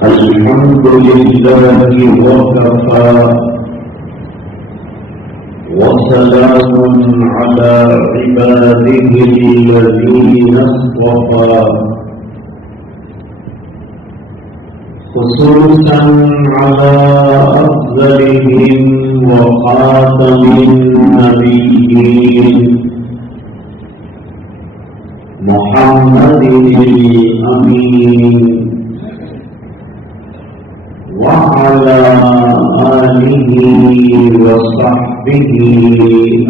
الحمد لله وكفى وسلام على عباده الذين اصطفى خصوصا على أفضلهم وخاتم النبيين محمد الأمين وعلى آله وصحبه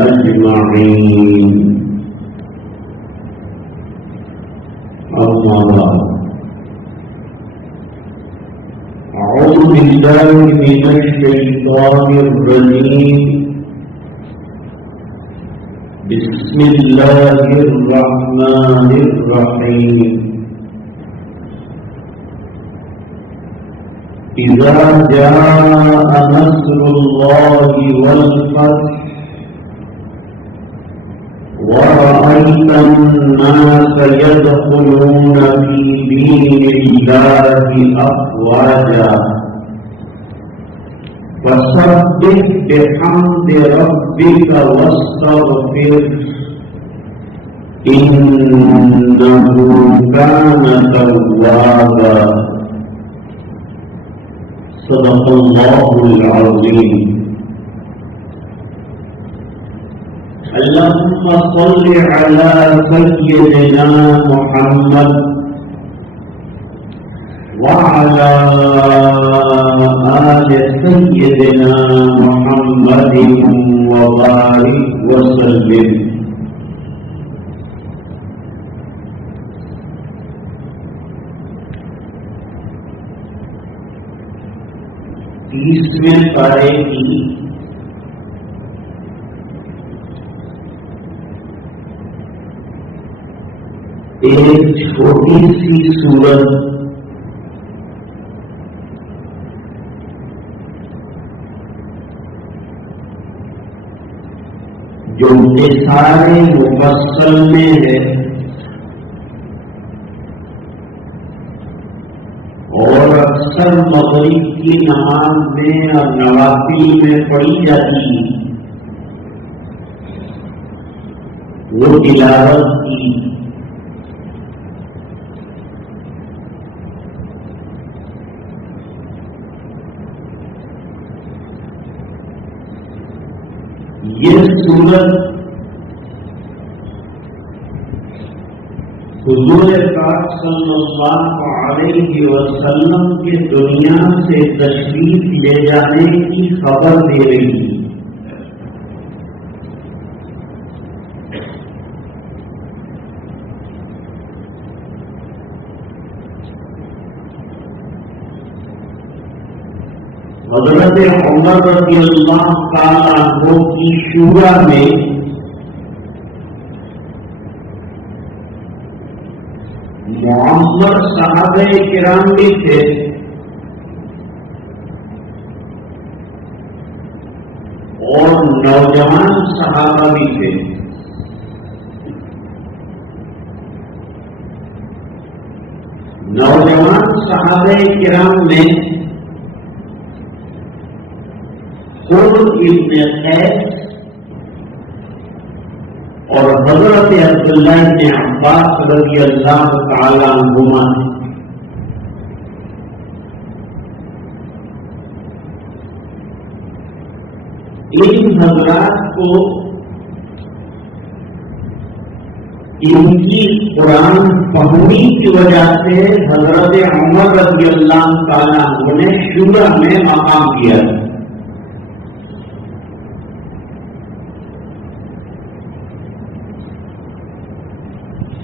أجمعين. أما بعد، أعوذ بالله من الشيطان الرجيم. بسم الله الرحمن الرحيم. إذا جاء نصر الله والفتح ورأيت الناس يدخلون في دين الله أفواجا فسبح بحمد ربك واستغفره إنه كان توابا. صدق الله العظيم. اللهم صل على سيدنا محمد وعلى آل سيدنا محمد وبارك وسلم. تیسویں پارے کی ایک چھوٹی سی سورت جو سارے مفصل میں ہے اور اکثر مغرب کی نماز میں اور نوافل میں پڑھی جاتی وہ تلاوت کی. یہ سورت حضور پاک صلی اللہ علیہ وسلم کے دنیا سے تشریف لے جانے کی خبر دے رہی ہے. حضرت عمر رضی اللہ تعالیٰ عنہ کی شورا میں معمر صحابہ کرام بھی تھے اور نوجوان صحابہ بھی تھے. نوجوان صحابہ کرام میں ابن قیس اور حضرت عبداللہ بن عباس رضی اللہ تعالی عنہما. ان حضرات کو ان کی قرآن فہمی کی وجہ سے حضرت عمر رضی اللہ تعالی عنہ نے شورا میں مقام کیا.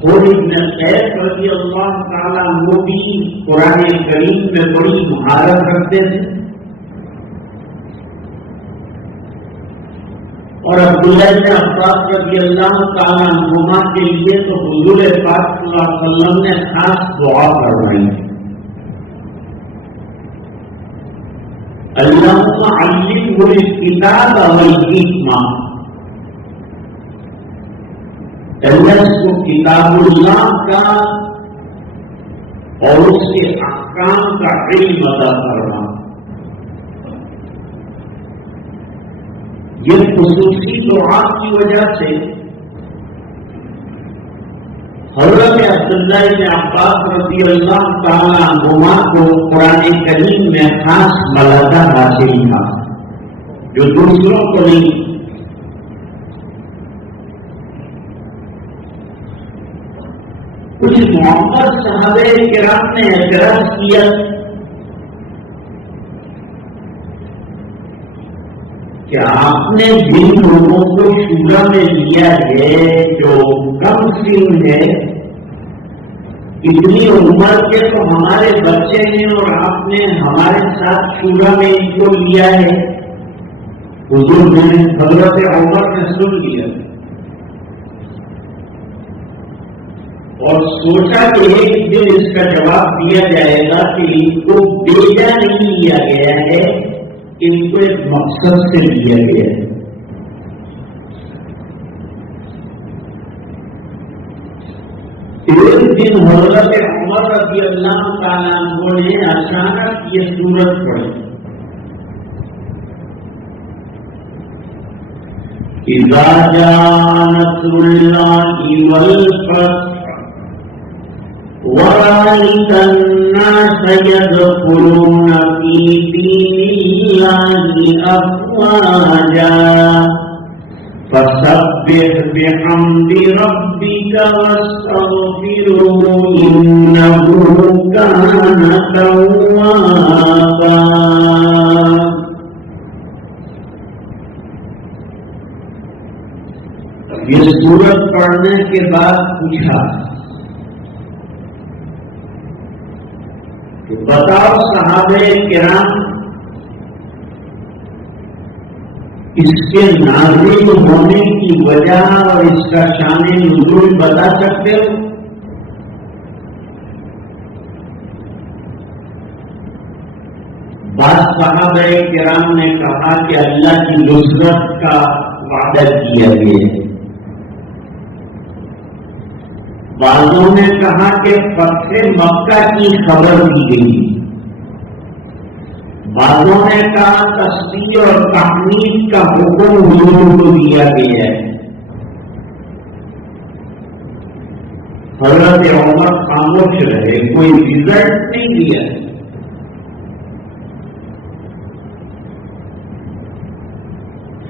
اور ابن قیس رضی اللہ تعالیٰ عنہ بھی قرآن کریم میں بڑی مہارت رکھتے تھے اور عبداللہ بن عباس رضی اللہ تعالیٰ عنہما کے لیے تو حضور پاک صلی اللہ علیہ وسلم نے خاص دعا فرمائی. اللہم علمہ الکتاب والحکمہ، اللہ اس کو کتاب اللہ کا اور اس کے احکام کا علم ادا کرنا، یہ خصوصی دعا کی وجہ سے حضرت عبداللہ بن عباس رضی اللہ تعالی عنہما کو قرآن کریم میں خاص ملکہ حاصل تھا جو دوسروں کو نہیں۔ کچھ محمد صحابہ کرام نے اعتراض کیا کہ آپ نے جن لوگوں کو شورا میں لیا ہے جو کم سن ہے، اتنی عمر کے تو ہمارے بچے ہیں اور آپ نے ہمارے ساتھ شورا میں ان کو لیا ہے۔ حضور نے حضرت عمر نے سن لیا اور سوچا کہ ایک دن اس کا جواب دیا جائے گا کہ ان کو بیجا نہیں لیا گیا ہے، ان کو ایک مقصد سے لیا گیا ہے۔ ایک دن حضرت عمر رضی اللہ تعالیٰ عنہ نے اچانک یہ سورت پڑھی، اذا جاء نصر اللہ والفتح وَرَأَيْتَ النَّاسَ يَدْخُلُونَ فِي دِينِ اللَّهِ أَفْوَاجًا فَسَبِّحْ بِحَمْدِ رَبِّكَ وَاسْتَغْفِرْهُ إِنَّهُ كَانَ تَوَّابًا۔ یہ سورت پڑھنے کے بعد پوچھا کہ بتاؤ صحابہ کرام، اس کے نازل ہونے کی وجہ اور اس کا شان نزول بتا سکتے ہو؟ بعض صحابہ کرام نے کہا کہ اللہ کی نصرت کا وعدہ کیا گیا ہے، بعضوں نے کہا کہ فتح مکہ کی خبر دی گئی، بعضوں نے کہا تسبیح اور تحمید کا حکم حضور کو دیا گیا ہے۔ حضرت عمر خاموش رہے، کوئی رزلٹ نہیں دیا۔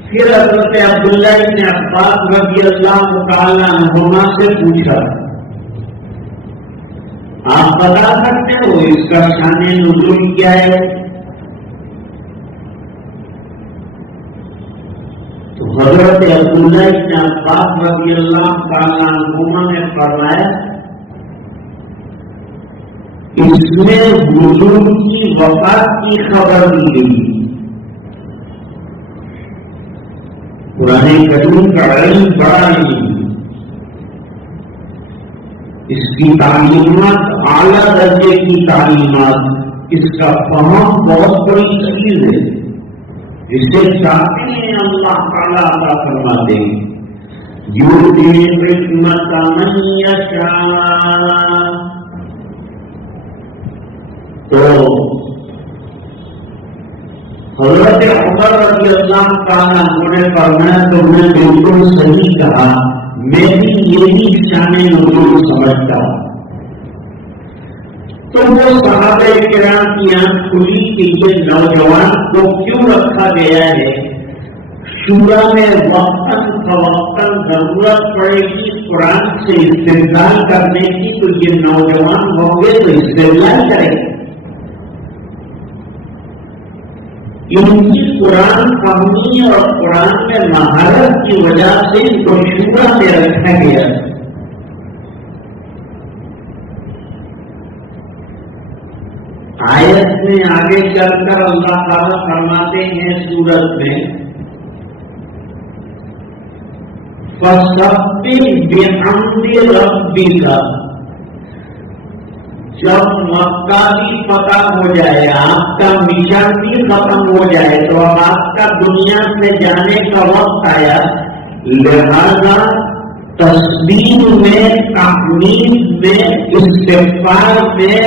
پھر حضرت عبداللہ بن عباس رضی اللہ تعالی عنہما سے پوچھا، آپ بتا سکتے ہو اس کا شان نزول کیا ہے؟ تو حضرت عبداللہ بن عباس رضی اللہ تعالی عنہما نے فرمایا، اس میں حضور کی وفات کی خبر دی گئی۔ قرآن کریم کا علم بڑا نہیں، اس کی تعلیمات اعلیٰ درجے کی تعلیمات، اس کا فہم بہت بڑی چیز ہے، جسے چاہتے ہیں اللہ تعالیٰ عطا فرما دیں گے۔ یؤتی الحکمۃ من یشاء، تو حضرت عمر رضی اللہ تعالیٰ عنہ نے فرمایا تو میں بالکل صحیح کہا، میں بھی یہی شان نزول سمجھتا ہوں۔ تو وہ صحابہ کرام کی آنکھ کھلی کہ یہ نوجوان کو کیوں رکھا گیا ہے، شورا میں وقتاً فوقتاً ضرورت پڑے گی قرآن سے استدلال کرنے کی، تو یہ نوجوان ہوں گے تو استدلال کریں گے۔ ان کی قرآن فہمی اور قرآن میں مہارت کی وجہ سے ان کو شورا میں رکھا گیا۔ آیت میں آگے چل کر اللہ تعالیٰ فرماتے ہیں سورت میں، فَسَبِّحْ بِحَمْدِ رَبِّكَ، جب مکہ بھی فتح ہو جائے، آپ کا مشن بھی ختم ہو جائے، تو اب آپ کا دنیا سے جانے کا وقت آیا، لہذا تسبیح میں، تحمید میں، استغفار میں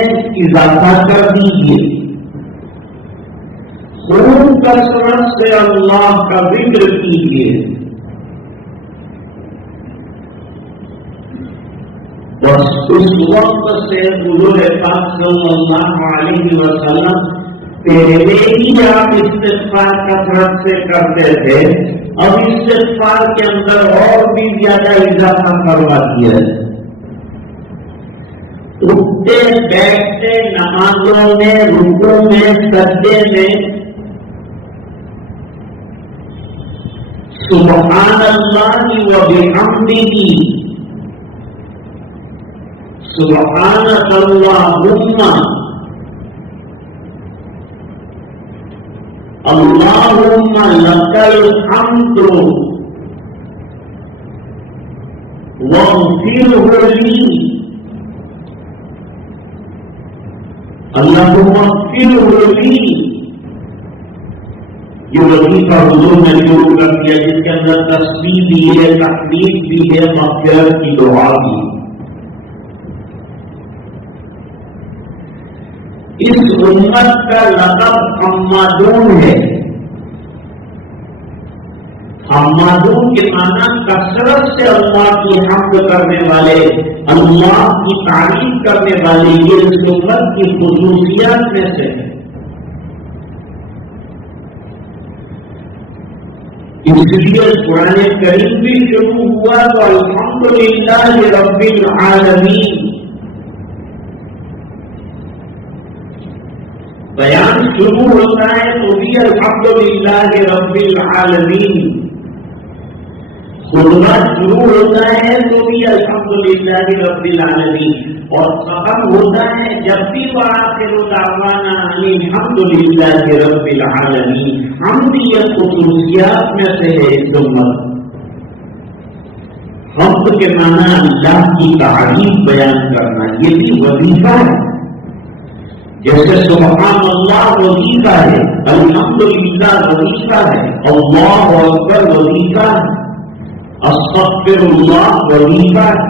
اضافہ کر دیجیے. خوب کثرت سے اللہ کا ذکر کیجیے. بس اس وقت سے حضور پاک صلی اللہ علیہ وسلم پہلے ہی آپ استغفار کثرت سے کرتے تھے، اب استغفار کے اندر اور بھی زیادہ اضافہ کروا دیا ہے. اٹھتے بیٹھتے نمازوں میں، رکوع میں، سجدے میں سبحان اللہ و بحمدہ، سبحانک اللہم، اللہم لک الحمد واغفر لی، اللہم اغفر لی. یہ وظیفہ حضور نے شروع کر دیا جس کے اندر تسبیح بھی ہے، تحمید بھی ہے، مغفرت کی دعا بھی. اس امت کا لقب حمادون ہے. حمادون کے معنی کثرت سے اللہ کی حمد کرنے والے، اللہ کی تعریف کرنے والے. یہ اس امت کی خصوصیات میں سے ہے. اس لیے قرآن کریم بھی شروع ہوا تو الحمدللہ رب العالمین. بیان شروع ہوتا ہے تو بھی الحمدللہ رب العالمین. خطبہ شروع ہوتا ہے تو بھی الحمدللہ رب العالمین. اور ختم ہوتا ہے جب بھی وآخر دعوانا الحمدللہ رب العالمین. حمد یہ خصوصیات میں سے ہے اس امت. حمد کے معنی اللہ کی تعریف بیان کرنا، یہ بھی وظیفہ ہے. جیسے سبحان اللہ وظیفہ ہے، الحمدللہ وظیفہ ہے، اللہ اکبر وظیفہ ہے، استغفر اللہ وظیفہ ہے.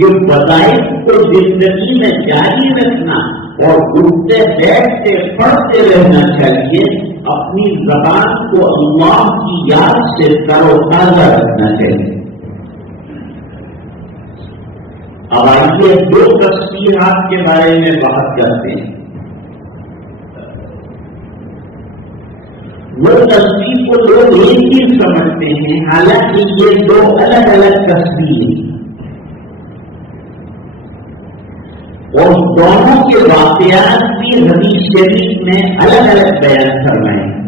یہ وظائف کو زندگی میں جاری رکھنا اور اٹھتے بیٹھتے پڑھتے رہنا چاہیے. اپنی زبان کو اللہ کی یاد سے تر و تازہ رکھنا چاہیے. اب آئیے دو تسبیحات کے بارے میں بات کرتے ہیں. وہ تسبیح کو لوگ ایک ہی سمجھتے ہیں، حالانکہ یہ دو الگ الگ تسبیح ہیں اور دونوں کے واقعات بھی حدیث شریف میں الگ الگ بیان فرمائے ہیں.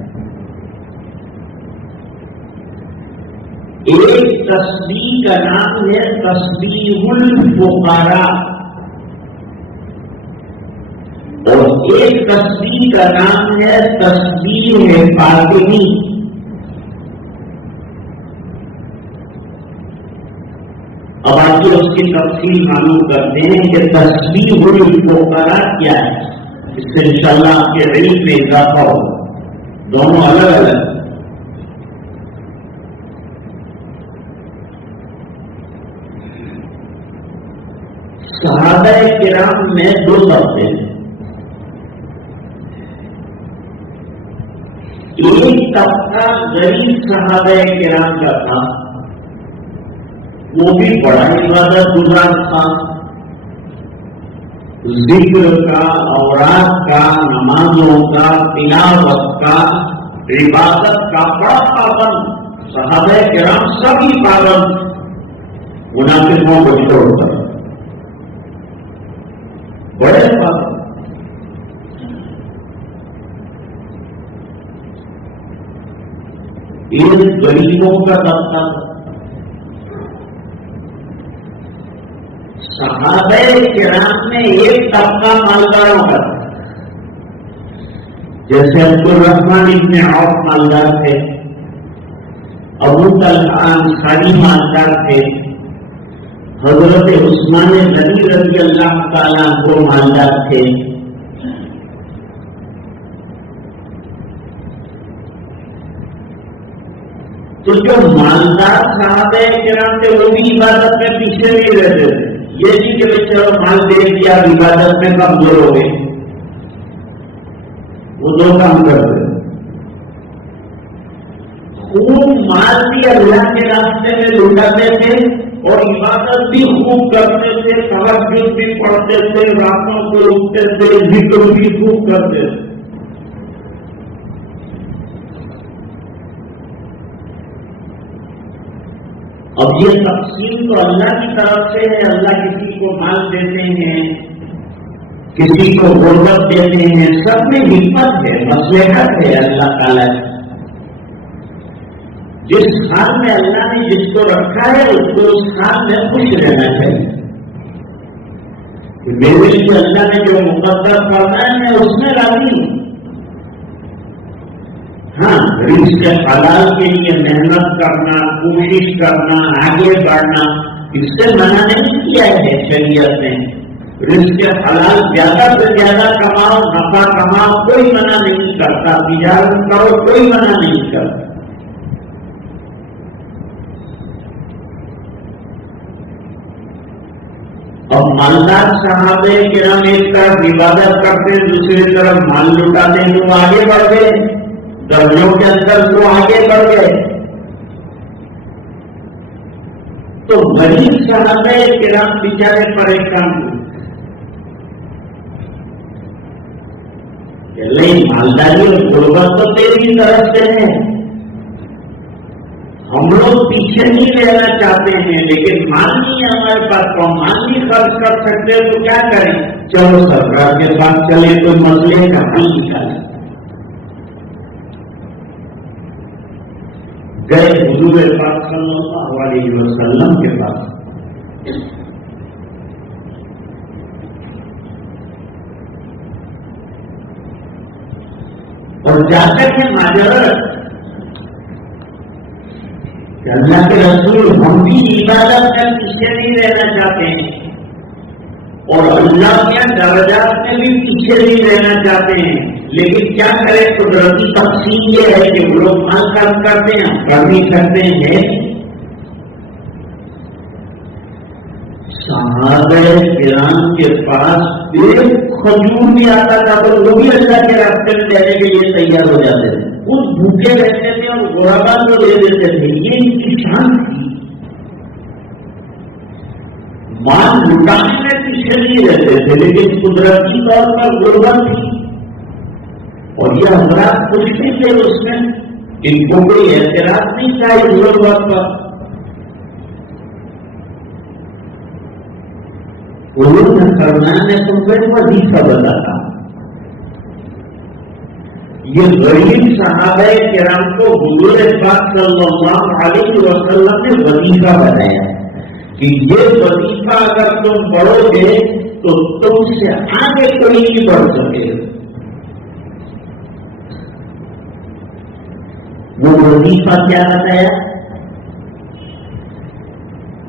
ایک تسبیح کا نام ہے تسبیح الفقراء اور ایک تسبیح کا نام ہے تسبیح فاطمی. اب آج اس کی تفصیل معلوم کرتے ہیں کہ تسبیح الفقراء کیا ہے. اس سے انشاءاللہ آپ کے علم میں اضافہ ہوگا. دونوں الگ الگ. صحابہ کرام میں دو طبقے ہیں. ایک طبقہ غریب صحابہ کرام کا تھا، وہ بھی بڑا عبادت گزار تھا. ذکر کا، اوراد کا، نمازوں کا، تلاوت کا، عبادت کا بڑا پابند. صحابہ کرام سبھی پابند، منافقوں کو چھوڑ کر بڑے پابند. ان غریبوں کا طبقہ صحابہ کرام میں ایک طبقہ مالداروں کا، جیسے عبد الرحمن ابن عوف مالدار تھے، ابو طلحہ انصاری مالدار تھے، حضرت عثمان غنی رضی اللہ تعالیٰ عنہ مالدار تھے. تو جو مالدار صحابہ کرام تھے وہ بھی عبادت میں پیچھے نہیں رہتے تھے. یہ نہیں کہ بھائی چلو مال دے دیا عبادت میں کمزور ہو گئے. وہ دو کام کرتے خوب مال بھی اللہ کے راستے میں لٹاتے تھے اور عبادت بھی خوب کرتے تھے, تہجد بھی پڑھتے تھے, راتوں کو اٹھتے تھے, ذکر بھی خوب کرتے تھے. اب یہ تقسیم تو اللہ کی طرف سے ہے. اللہ کسی کو مال دیتے ہیں, کسی کو غربت دیتے ہیں, سب میں حکمت ہے, مصلحت ہے اللہ تعالیٰ کی. جس حال میں اللہ نے جس کو رکھا ہے اس کو اس حال میں خوش رہنا چاہیے. میرے لیے اللہ نے جو مقدر کرنا ہے میں اس میں راضی ہوں. ہاں, رزق حلال کے لیے محنت کرنا, کوشش کرنا, آگے بڑھنا, اس سے منع نہیں کیا ہے شریعت نے. رزق حلال زیادہ سے زیادہ کماؤ, نفع کماؤ, کوئی منع نہیں کرتا. تجارت کرو, کوئی منع نہیں کرتا. اب مالدار صحابہ کرام ایک طرف عبادت کرتے, دوسری طرف مال لٹاتے, تو آگے بڑھ گئے. درجوں کے اندر وہ آگے بڑھ گئے. تو غریب صحابہ کرام بیچارے پریشان ہوئے. مالداری اور غربت تو تیری طرف سے ہے, ہم لوگ پیچھے نہیں رہنا چاہتے ہیں, لیکن مال نہیں ہے ہمارے پاس, تو ہم مال نہیں خرچ کر سکتے تو کیا کریں؟ چلو سرکار کے پاس چلے, تو مسئلے کا حل نکالیں. گئے حضور پاک صلی اللہ علیہ وسلم کے پاس. اور جا کر کے معذرت کہ اللہ کے رسول, ہم بھی عبادت میں پیچھے نہیں رہنا چاہتے ہیں اور اللہ کے درجات میں بھی پیچھے نہیں رہنا چاہتے ہیں, لیکن کیا کریں؟ قدرتی تقسیم یہ ہے کہ وہ لوگ مال خرچ کرتے ہیں, ہم کر نہیں سکتے ہیں. صحابہ کرام کے پاس ایک کھجور بھی آتا تھا تو وہ بھی اللہ کے راستے میں دینے کے لیے تیار ہو جاتے تھے. خود بھوکے رہتے تھے اور غربا کو دے دیتے تھے. یہ ان کی شان تھی. مال لٹانے میں پیچھے نہیں رہتے تھے, لیکن قدرتی طور پر غربت تھی. اور یہ حضرات کچھ نہیں تھے اس میں, ان کو کوئی اعتراض نہیں تھا اس غربت پر. انہوں نے فرمایا میں تم کو وظیفہ بتاتا. یہ غریب صحابہ کرام کو حضور پاک صلی اللہ علیہ وسلم نے وظیفہ بتایا کہ یہ وظیفہ اگر تم پڑھو گے تو تم سے آگے کوئی نہیں بڑھ سکے. وہ وظیفہ کیا بتایا؟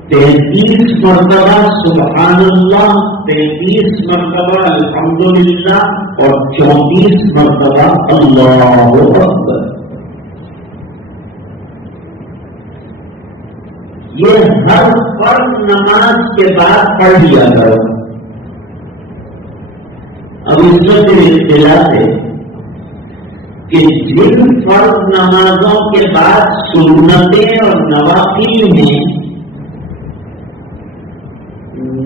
33 مرتبہ سبحان اللہ, 33 مرتبہ الحمدللہ اور 34 مرتبہ اللہ اکبر. یہ ہر فرض نماز کے بعد پڑھ لیا کرو. اب اس میں سے اختلاف ہے کہ جن فرض نمازوں کے بعد سنتیں اور نوافل ہیں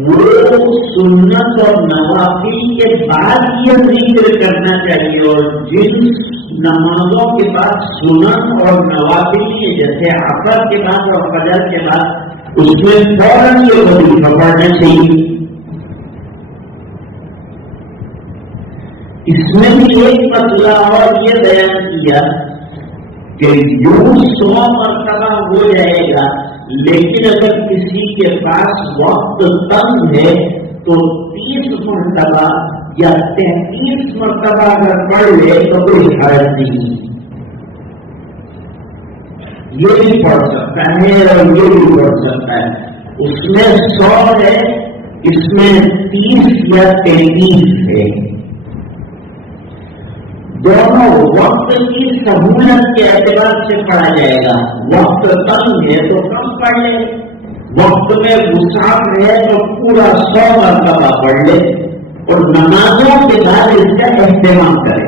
وہ سنت اور نوافل کے بعد یہ ذکر کرنا چاہیے, اور جن نمازوں کے بعد سنت اور نوافل کے جیسے عصر کے بعد اور فجر کے بعد اس میں فوراً یہ وظیفہ پڑھنا چاہیے. اس میں بھی ایک مسئلہ اور یہ بیان کیا کہ یوں 100 مرتبہ ہو جائے گا, لیکن اگر کسی کے پاس وقت تنگ ہے تو 30 مرتبہ یا 33 مرتبہ اگر پڑھ لے تو کوئی حرج نہیں. یہ بھی پڑھ سکتا ہے اور یہ بھی پڑھ سکتا ہے. اس میں 100 ہے, اس میں 30 یا 33 ہے. دونوں وقت کی سہولت کے اعتبار سے پڑھا جائے گا. وقت کم ہے تو کم پڑھ لے, وقت میں وسعت ہے تو پورا 100 مرتبہ پڑھ لے, اور نمازوں کے بعد اس کا اہتمام کرے.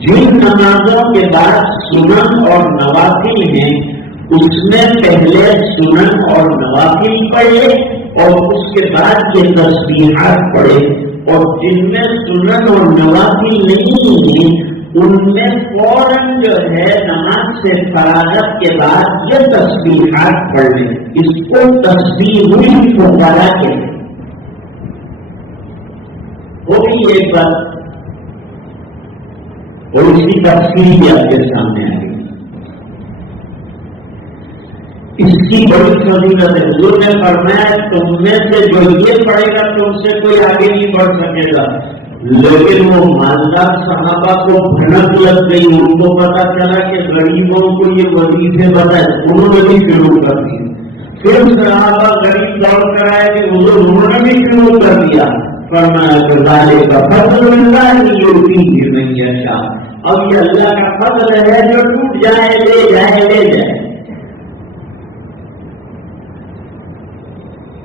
جن نمازوں کے بعد سنن اور نوافل ہیں اس میں پہلے سنن اور نوافل پڑھے اور اس کے بعد یہ تسبیحات پڑھے, اور جن میں سنن اور نوافل نہیں ہیں ان میں فوراً جو ہے نماز سے فراغت کے بعد یہ تسبیحات پڑھ لیں. اس کو تسبیح الفقراء کہتے ہیں. وہ بھی ایک بات اور اسی تفصیل بھی آپ کے سامنے آئے گی. اس کی بڑی فضیلت ہے. حضور نے فرمایا تم میں سے جو یہ پڑھے گا تم سے کوئی آگے نہیں بڑھ سکے گا. لیکن وہ مالدار صحابہ کو بھنک لگ گئی, ان کو پتا چلا کہ غریبوں کو یہ وظیفے بتائے, انہوں نے بھی شروع کر دی. پھر صحابہ غریب دوڑ کر آئے کہ حضور انہوں نے بھی شروع کر دیا. فرمایا کہ ذالک فضل اللہ یؤتیہ من یشاء. اب یہ اللہ کا فضل ہے جو ٹوٹ جائے لے جائے لے جائے.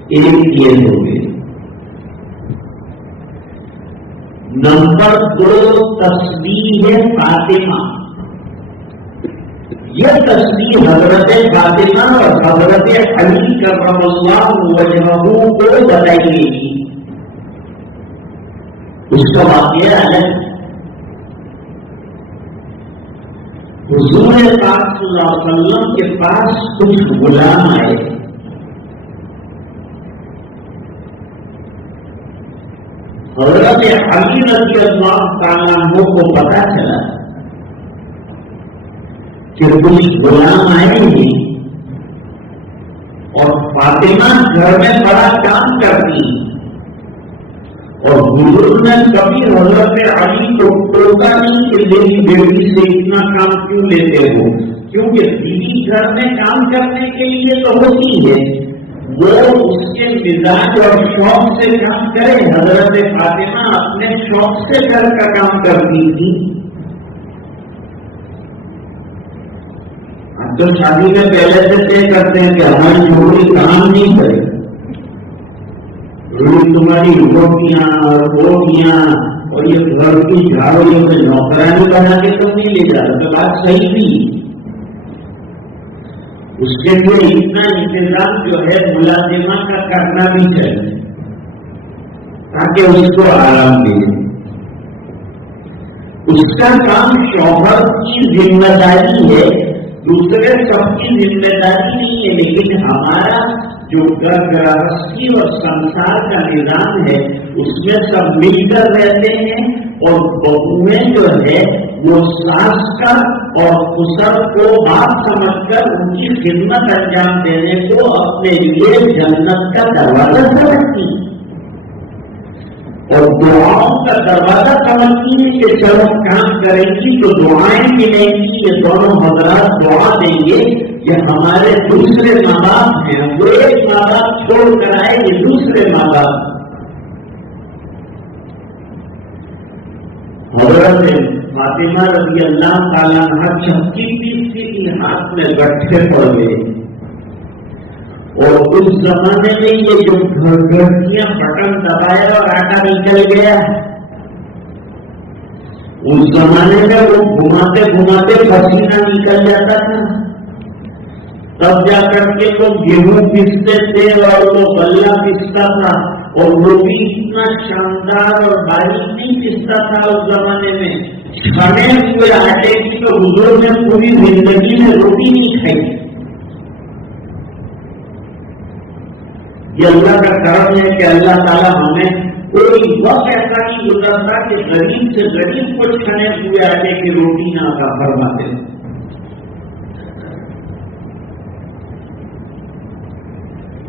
ایک یہ ہو گئی. نمبر 2 تسبیح فاطمہ. یہ تسبیح حضرت فاطمہ اور حضرت علی کرم اللہ وجہہ کو بتائی گئی. اس کا واقعہ الگ. حضور پاک صلی اللہ علیہ وسلم کے پاس کچھ غلام آئے. حضرت علی رضی اللہ تعالیٰ عنہ کو پتا چلا کہ کچھ غلام آئے ہیں اور فاطمہ گھر میں بڑا کام کرتی, اور حضور نے کبھی حضرت علی کو ٹوکا نہیں کہ میری بیٹی سے اتنا کام کیوں لیتے ہو, کیونکہ بیوی گھر میں کام کرنے کے لیے تو ہوتی ہے, وہ اس کے مزاج اور شوق سے کام کرے. حضرت فاطمہ اپنے شوق سے گھر کا کام کرتی تھی. اب تو شادی میں پہلے سے طے کرتے ہیں کہ ہماری چھوٹی کام نہیں کرے, تمہاری روٹیاں اور روٹیاں اور یہ گھر کی جھاڑیوں میں نوکرانی بنا کے تم نہیں لے جاتا. تو بات صحیح بھی. اس کے لیے اتنا انتظام جو ہے ملازمہ کا کرنا بھی چاہیے تاکہ اس کو آرام دے. اس کا کام شوہر کی ذمہ داری ہے, دوسرے سب کی ذمہ داری نہیں ہے. لیکن ہمارا جو گھر گرہستی اور سنسار کا نظام ہے اس میں سب مل کر رہتے ہیں, اور بہویں جو ہے وہ ساس کا اور اسر کو بات سمجھ کر ان کی خدمت انجام دینے کو اپنے لیے جنت کا دروازہ سمجھتی ہیں, اور دعاؤں کا دروازہ سمجھتی ہیں کہ چلو کام کریں گی تو دعائیں ملیں گی. یہ دونوں حضرات دعا دیں گے. یہ ہمارے دوسرے ماں باپ ہیں, وہ ایک ماں باپ چھوڑ کر آئے, یہ دوسرے ماں باپ. حضرت فاطمہ رضی اللہ تعالیٰ عنہ چمکی پیستی کی ہاتھ میں گٹھے پڑ گئے, اور اس زمانے میں یہ جو گھڑگھڑیاں بٹن دبایا اور آٹا نکل گیا, اس زمانے میں وہ گھماتے گھماتے پسینہ نکل جاتا تھا. تب جا کر کے وہ گیہوں پیستے تھے اور وہ بلیا پیستا تھا, اور وہ بھی اتنا شاندار اور باریک نہیں پیستا تھا اس زمانے میں. چھنے ہوئے آٹے کی تو حضور نے پوری زندگی میں روٹی نہیں کھائی. یہ اللہ کا کرم ہے کہ اللہ تعالیٰ ہمیں کوئی وقت ایسا نہیں گزرتا کہ غریب سے غریب کو چھنے ہوئے آٹے کی روٹی نہ عطا فرماتے.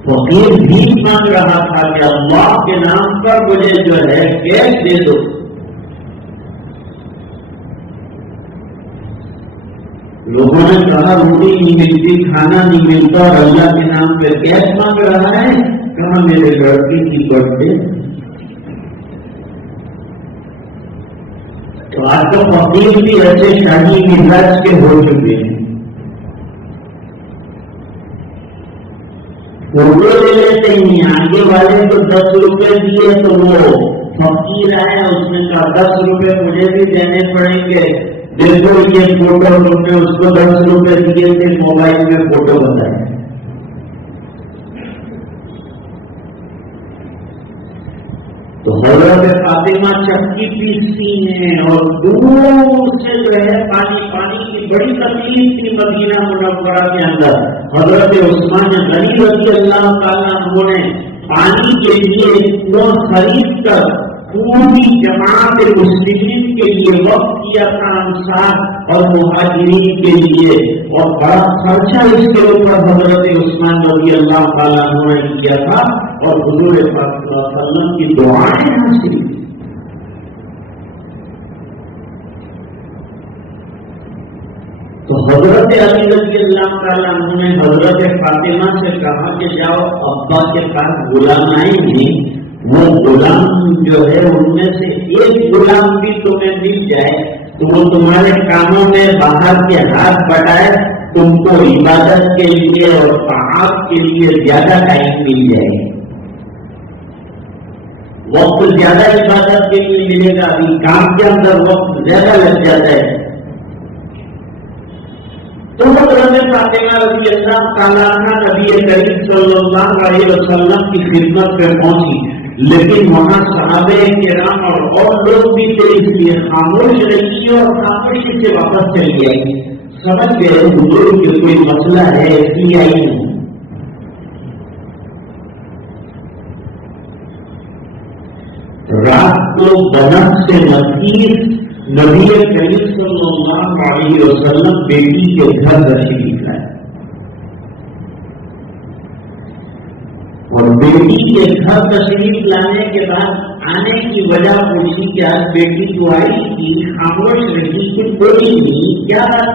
فقیر بھی مانگ رہا تھا کہ اللہ کے نام پر مجھے جو ہے گیس دے دو. لوگوں نے کہا روٹی نہیں ملتی, کھانا نہیں ملتا, اور اللہ کے نام پہ گیس مانگ رہا ہے. کہاں میرے لڑکی کی برتھ ڈے؟ تو آج تو فقیر بھی ایسے شادی مزاج کے ہو چکے ہیں، فوٹو لے لیتے ہیں، آگے والے تو 10 روپے دیے تو وہ فقیر آیا، اس نے کہا 10 روپے مجھے بھی دینے پڑیں گے، دیکھو یہ فوٹو، تم نے اس کو 10 روپے دیے تھے، موبائل میں فوٹو بتائے۔ تو حضرت فاطمہ چکی پیستی ہیں اور دور سے جو ہے پانی کی بڑی تکلیف تھی مدینہ منورہ کے اندر۔ حضرت عثمان غنی رضی اللہ تعالیٰ عنہ نے پانی کے لیے اتنا خرید کر پوری جماعت مسلمین کے لیے وقف کیا تھا، انصار اور مہاجرین کے لیے، اور بڑا خرچہ اس کے اوپر حضرت عثمان رضی اللہ تعالیٰ عنہ نے کیا تھا، اور حضور پاک صلی اللہ علیہ وسلم کی دعائیں حاصل کی۔ تو حضرت علی رضی اللہ تعالیٰ عنہ نے حضرت فاطمہ سے کہا کہ جاؤ ابا کے پاس غلام آئیں گے، وہ غلام جو ہے ان میں سے ایک غلام بھی تمہیں مل جائے تو وہ تمہارے کاموں میں باہر کے ہاتھ بٹائے، تم کو عبادت کے لیے اور طاعت کے لیے زیادہ ٹائم مل جائے گا، وقت زیادہ عبادت کے لیے ملے گا، ابھی کام کے اندر وقت زیادہ لگ جاتا ہے۔ تو حضرت فاطمہ رضی اللہ تعالیٰ عنہ نبی کریم صلی اللہ علیہ وسلم کی خدمت میں پہنچی، لیکن وہاں صحابہ کرام اور لوگ بھی تھے، اس لیے خاموش رہی اور خاموشی سے واپس چلی آئی، سمجھ گئے حضور کہ کوئی مسئلہ ہے اس لیے آئی ہوں۔ رات کو بنت سے نفیس نبی کریم صلی اللہ علیہ وسلم بیٹی کے گھر تشریف لائے، اور بیٹی کے گھر تشریف لانے کے بعد آنے کی وجہ پوچھی کہ آج بیٹی تو آئی تھی، خاموش رہی، کچھ بولی نہیں، کیا بات؟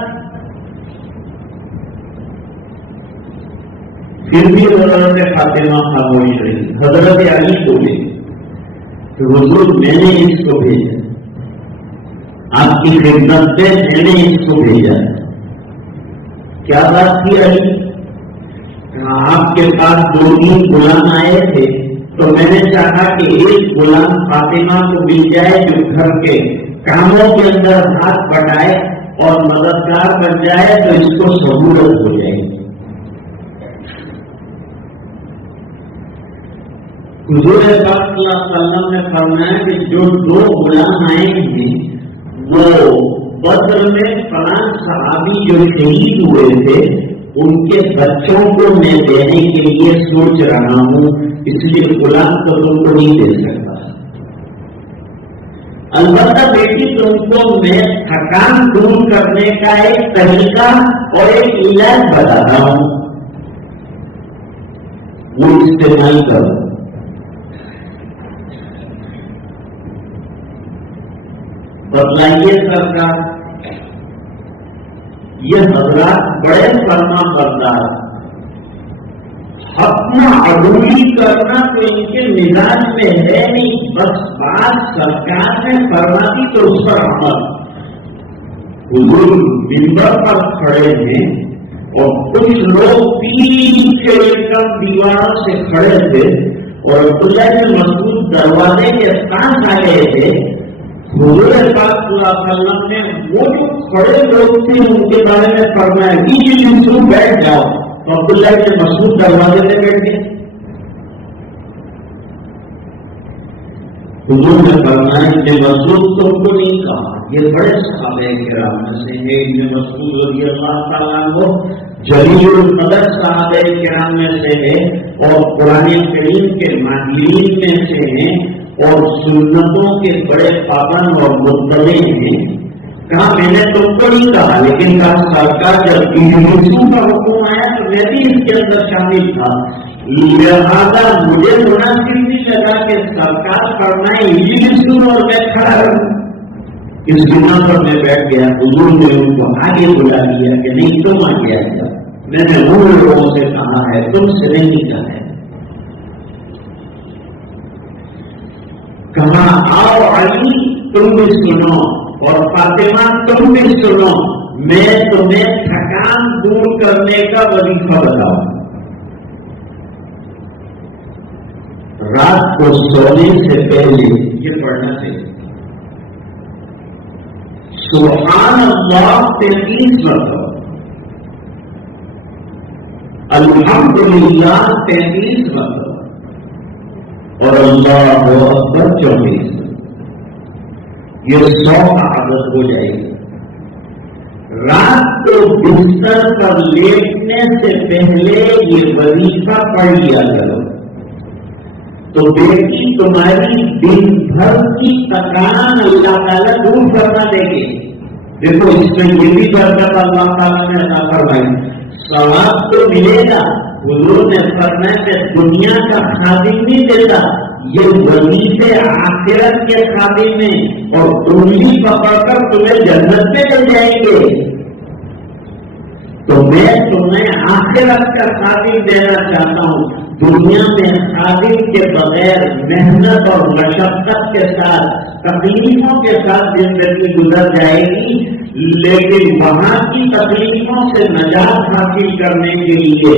پھر بھی حضرت فاطمہ خاموش رہی۔ حضرت علی بولے کہ حضور میں نے اس کو بھیجا، آپ کی خدمت سے میں نے اس کو بھیجا، کیا بات تھی علی؟ آپ کے پاس 2-3 غلام آئے تھے تو میں نے چاہا کہ ایک غلام فاطمہ کو مل جائے جو گھر کے کاموں کے اندر ہاتھ بٹائے اور مددگار بن جائے تو اس کو سہولت ہو جائے گی۔ حضور پاک صلی اللہ علیہ وسلم نے فرمایا کہ جو 2 غلام آئے ہیں وہ بدر میں فلاں صحابی جو شہید ہوئے تھے ان کے بچوں کو میں دینے کے لیے سوچ رہا ہوں، اس لیے غلام تو تم کو نہیں دے سکتا، البتہ بیٹی تم کو میں تھکان دور کرنے کا ایک طریقہ اور ایک علاج بتاتا ہوں، وہ استعمال کرو۔ بتلائیے سرکار، یہ حضرات بڑے فرما بردار، اپنا عدوی کرنا تو ان کے مزاج میں ہے نہیں، بس بات سرکار نے فرما دی تو اس پر عمل۔ حضور منبر پر کھڑے ہیں اور کچھ لوگ پیچھے ایک دم دیواروں سے کھڑے تھے اور عبداللہ بن مسعود دروازے کے پاس آ گئے تھے۔ حضور پاک صلی اللہ علیہ وسلم نے وہ جو کھڑے لوگ تھے ان کے بارے میں فرمایا کہ بیٹھ جاؤ، تو عبداللہ بن مسعود دروازے میں بیٹھ گئے۔ حضور نے فرمایا کہ مسعود تم کو نہیں کہا، یہ بڑے صحابہ کرام میں سے ہے، ابن مسعود رضی اللہ تعالیٰ عنہ جلیل القدر صحابہ کرام میں سے ہے اور قرآن کریم کے ماہرین میں سے ہیں اور سنتوں کے بڑے پابند اور متبع ہیں۔ کہا میں نے تم کو نہیں کہا، لیکن کہا سرکار جب یوسف کا حکم آیا تو میں بھی اس کے اندر شامل تھا، لہٰذا مجھے مناسب نہیں لگا کہ سرکار فرمائے یوسف اور میں کھڑا رہوں، اس بنا پر میں بیٹھ گیا۔ حضور نے ان کو آگے بلا دیا کہ نہیں تم آگے آ جاؤ، میں نے ان لوگوں سے کہا ہے تم سے نہیں کہا ہے۔ کہا آؤ علی تم بھی سنو اور فاطمہ تم بھی سنو، میں تمہیں تھکان دور کرنے کا وظیفہ بتاؤں۔ رات کو سونے سے پہلے یہ پڑھنا چاہیے، سبحان اللہ 33 مرتبہ، الحمدللہ 33 مرتبہ، اور اللہ اکبر 34۔ یہ 100 کا عدد ہو جائے گا۔ رات کو بستر پر لیٹنے سے پہلے یہ وظیفہ پڑھ لیا کرو، تو بیٹی تمہاری دن بھر کی تکان اللہ تعالیٰ دور کرنا دے گی۔ دیکھو اس میں یہ بھی برکت اللہ تعالیٰ نے عطا فرمائی، ثواب تو ملے گا۔ حضور نے فرمایا کہ دنیا کا خادم نہیں دیتا، یہ وظیفے آخرت کے خادم میں، اور انگلی پکڑ کر تمہیں جنت میں لے جائیں گے۔ تو میں تمہیں آخرت کا خادم دینا چاہتا ہوں۔ دنیا میں خادم کے بغیر محنت اور مشقت کے ساتھ تکلیفوں کے ساتھ زندگی گزر جائے گی، لیکن وہاں کی تکلیفوں سے نجات حاصل کرنے کے لیے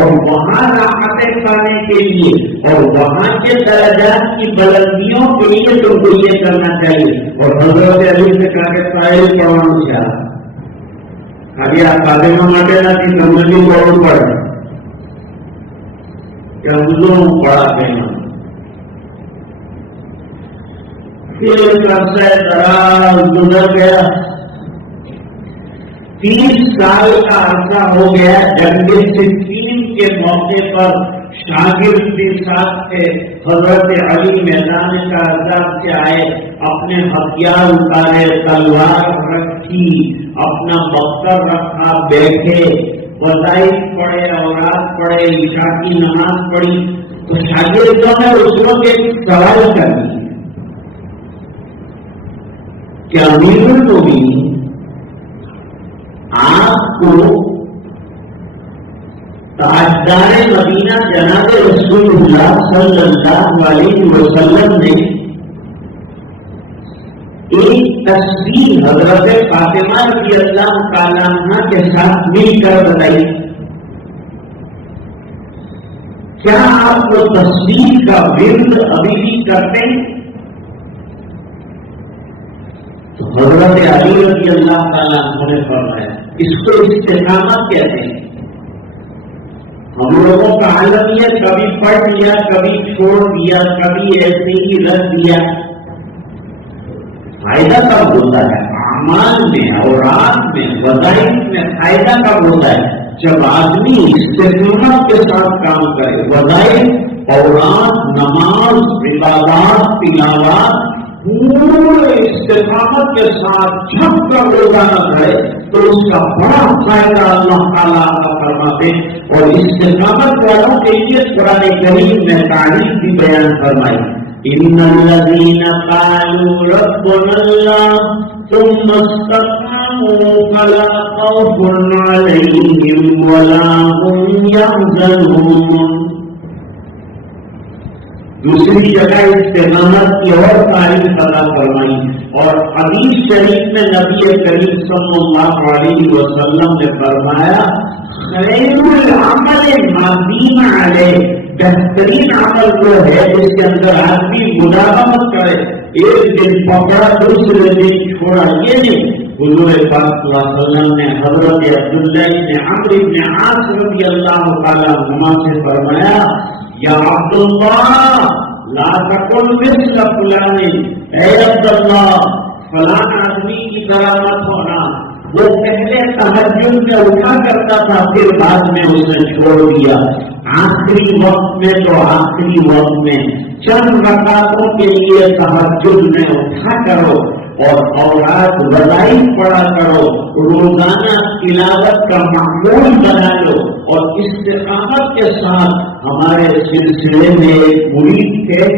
اور وہاں راحتیں پانے کے لیے اور وہاں کے درجات کی بلندیوں کے لیے تم کو یہ کرنا چاہیے۔ اور حضرت علی سے کہا کہ سائل پڑھنا چاہیے، ابھی آپ فاطمہ ماٹے نہ کی سمجھی بہت پڑھ کہ حضور پڑھا کہنا، پھر عرصہ دراز گزر گیا، 30 سال کا عرصہ ہو گیا۔ جنگ صفین کے موقع پر شاگرد بھی ساتھ تھے، حضرت علی میدان کارزاب سے آئے، اپنے ہتھیار اتارے، تلوار رکھی، اپنا بختر رکھا، بیٹھے، وظائف پڑھے، اوراد پڑھے، عشاء کی نماز پڑھی۔ تو شاگردوں نے اس وقت ایک سوال کر دیا کہ امیر المومنین آپ کو تاجدار مدینہ جناب رسول اللہ صلی اللہ علیہ وسلم نے ایک تصویر حضرت فاطمہ رضی اللہ تعالیٰ عنہ کے ساتھ مل کر بتائی، کیا آپ وہ تصویر کا ورد ابھی بھی کرتے ہیں؟ تو حضرت علی رضی اللہ تعالیٰ عنہ نے فرمایا اس کو استقامت کہتے ہیں۔ ہم لوگوں کا حالت یہ کبھی پڑھ لیا، کبھی چھوڑ دیا، کبھی ایسے ہی رکھ دیا۔ فائدہ کب ہوتا ہے؟ اعمال میں، اوراد میں، وظائف میں فائدہ کب ہوتا ہے؟ جب آدمی استقامت کے ساتھ کام کرے، وظائف، اوراد، نماز، عبادات، تلاوات پورے استقامت کے ساتھ جھک کر روزانہ کرے تو اس کا بڑا فائدہ اللہ تعالیٰ عطا فرماتے۔ اور استقامت والوں کے لیے قرآن کریم میں تعریف بھی بیان فرمائی، ان الذین قالوا ربنا اللہ ثم استقاموا فلا خوف علیہم ولا هم یحزنون۔ دوسری جگہ استقامت کی اور تعریف عطا فرمائی، اور حدیث شریف میں نبی کریم صلی اللہ علیہ وسلم نے فرمایا خیر العمل ما دیم علیہ، بہترین عمل وہ ہے جس کے اندر آدمی مداومت کرے، ایک دن پکڑا دوسرے دن چھوڑا، یہ نہیں۔ حضور پاک صلی اللہ علیہ وسلم نے حضرت عبداللہ بن عمرو بن عاص رضی اللہ تعالیٰ عنہما سے فرمایا یا عبداللہ لا تکن مثل فلان، اے عبداللہ فلان آدمی کی طرح مت ہونا، وہ پہلے تہجد میں اٹھا کرتا تھا پھر بعد میں اس نے چھوڑ دیا، آخری وقت میں تو آخری وقت میں چند رکعتوں کے لیے تہجد میں اٹھا کرو اور اوراد وظائف پڑھا کرو، روزانہ تلاوت کا معمول بنا لو۔ اور استقامت کے ساتھ ہمارے سلسلے میں ایک مرید تھے،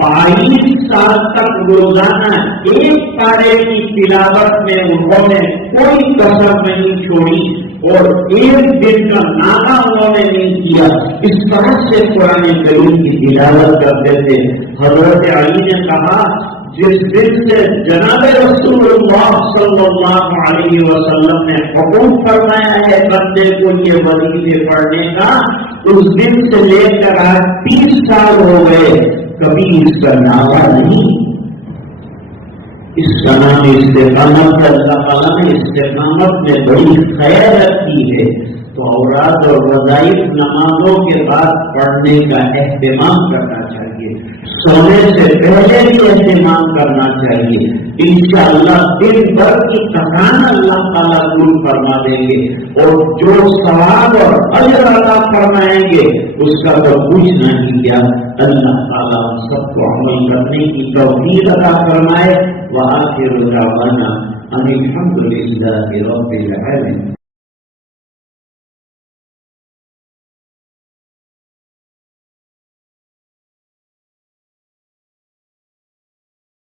22 سال تک روزانہ ایک پارے کی تلاوت میں انہوں نے کوئی کسر نہیں چھوڑی، اور ایک دن کا ناغہ انہوں نے نہیں کیا. اس طرح سے قرآن کریم کی تلاوت کرتے تھے. حضرت علی نے کہا جس دن سے جناب رسول اللہ صلی اللہ علیہ وسلم نے حکم فرمایا ہے بندے کو یہ وظیفے پڑھنے کا، اس دن سے لے کر آج 30 سال ہو گئے، کبھی اس کا نعرہ نہیں. اس کا نام استقامت ہے. اللہ تعالیٰ نے استقامت میں بڑی خیر رکھی ہے. تو اوراد اور وظائف نمازوں کے بعد پڑھنے کا اہتمام کرنا چاہیے، سونے سے پہلے بھی اہتمام کرنا چاہیے. انشاءاللہ دن بھر کی تھکان اللہ تعالیٰ دور فرما دیں گے، اور جو ثواب اور اجر عطا فرمائیں گے اس کا تو پوچھنا ہی کیا. اللہ تعالیٰ سب کو عمل کرنے کی توفیق عطا فرمائے. وآخر دعوانا ان الحمد للہ رب العالمین.